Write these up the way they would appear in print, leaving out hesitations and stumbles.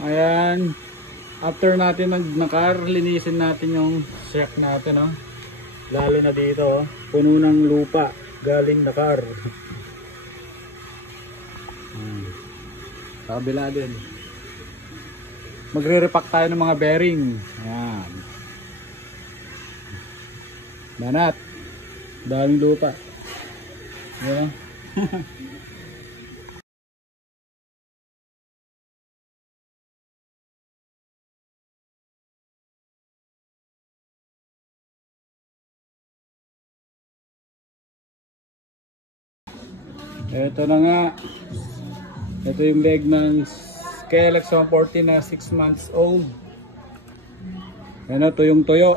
Ayan. After natin nag-nakar, linisin natin yung shock natin, oh. Lalo na dito, oh. Puno ng lupa. Galing nakar. Sa kabila din. Magre-repack tayo ng mga bearing. Ayan. Banat. Daming lupa. Ayan. Ito na nga. Ito yung leg ng KLX 140 na 6 months old. Ano, ito yung tuyo.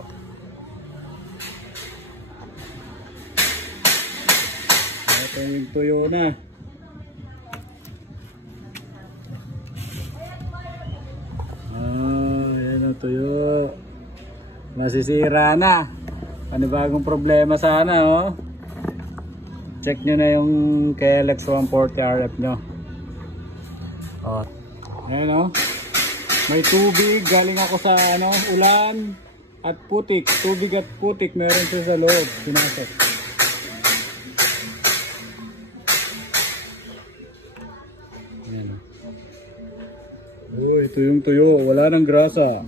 Ito yung tuyo na. Yan ang tuyo. Nasisira na. Panibagong problema sana, oh. Check nyo na yung KLX 140 RF nyo. Oh. Ayan, oh. May tubig. Galing ako sa ulan at putik. Tubig at putik meron siya sa loob. Pinasok. Ayan, oh. Oh, ito yung tuyo. Wala nang grasa.